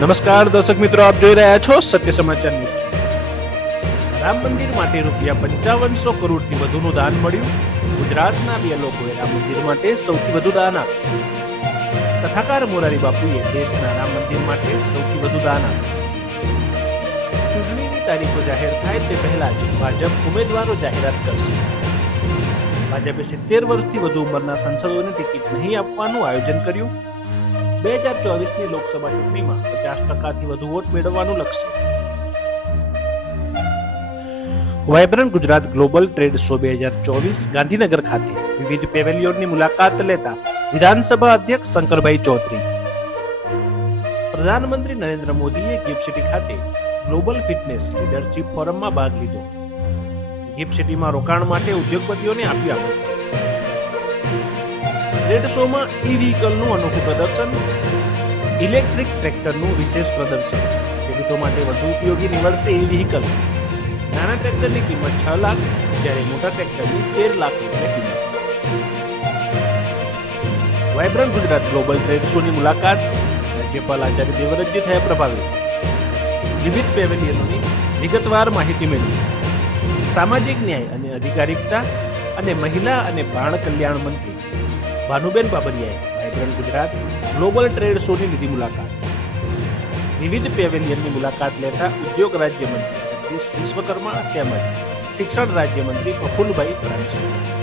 નમસ્કાર દર્શક મિત્રો, આપ જોઈ રહ્યા છો સત્ય સમાચાર ન્યૂઝ. રામ મંદિર માટે રૂપિયા 5500 કરોડથી વધુનું દાન મળ્યું. ગુજરાતના 2 લોકોએ રામ મંદિર માટે સૌથી વધુ દાન આપ્યું. કથાકાર મોરારી બાપુએ દેશના રામ મંદિર માટે સૌથી વધુ દાન આપ્યું. ચૂંટણીની તારીખો જાહેર થાય તે પહેલા જ ભાજપ ઉમેદવારો જાહેરાત કરશે. ભાજપે 70 વર્ષથી વધુ ઉંમરના સાંસદોને ટિકિટ નહીં આપવાનું આયોજન કર્યું. 2024ની લોકસભા ચૂંટણીમાં 50% વધુ વોટ મેળવવાનું લક્ષ્ય. Vibrant Gujarat global trade show 2024 Gandhinagar ખાતે વિવિધ પેવેલિયનની મુલાકાત લેતા વિધાનસભા અધ્યક્ષ શંકરભાઈ ચૌધરી. પ્રધાનમંત્રી નરેન્દ્ર મોદીએ ગિફ્ટ સિટી ખાતે ગ્લોબલ ફિટનેસ લીડરશિપ ફોરમમાં ભાગ લીધો. ગિફ્ટ સિટીમાં રોકાણ માટે ઉદ્યોગપતિઓને આપ્યું આમંત્રણ. ટ્રેડ શોમાં ઈ-વ્હીકલનું અનોખું પ્રદર્શન, ઇલેક્ટ્રિક ટ્રેક્ટરનું વિશેષ પ્રદર્શન. ખેડૂતો માટે વધુ ઉપયોગી નીવડશે ઈ-વ્હીકલ. નાના ટ્રેક્ટરની કિંમત 6 લાખ જ્યારે મોટા ટ્રેક્ટરની 13 લાખ રૂપિયા કિંમત. વાયબ્રન્ટ ગુજરાત ગ્લોબલ ટ્રેડ શોની મુલાકાત. રાજ્યપાલ આચાર્ય દેવવ્રતજી થયા પ્રભાવિત. વિવિધ પેવેલિયનોની વિગતવાર માહિતી મેળવી. સામાજિક ન્યાય અને અધિકારિતા અને મહિલા અને બાળ કલ્યાણ મંત્રી Bhanuben બાબરિયાએ vibrant Gujarat global trade શોની લીધી મુલાકાત. વિવિધ પેવેલિયનની મુલાકાત લેતા ઉદ્યોગ રાજ્યમંત્રી જગદીશ વિશ્વકર્મા તેમજ શિક્ષણ રાજ્યમંત્રી પ્રફુલભાઈ પરાંજપેટી.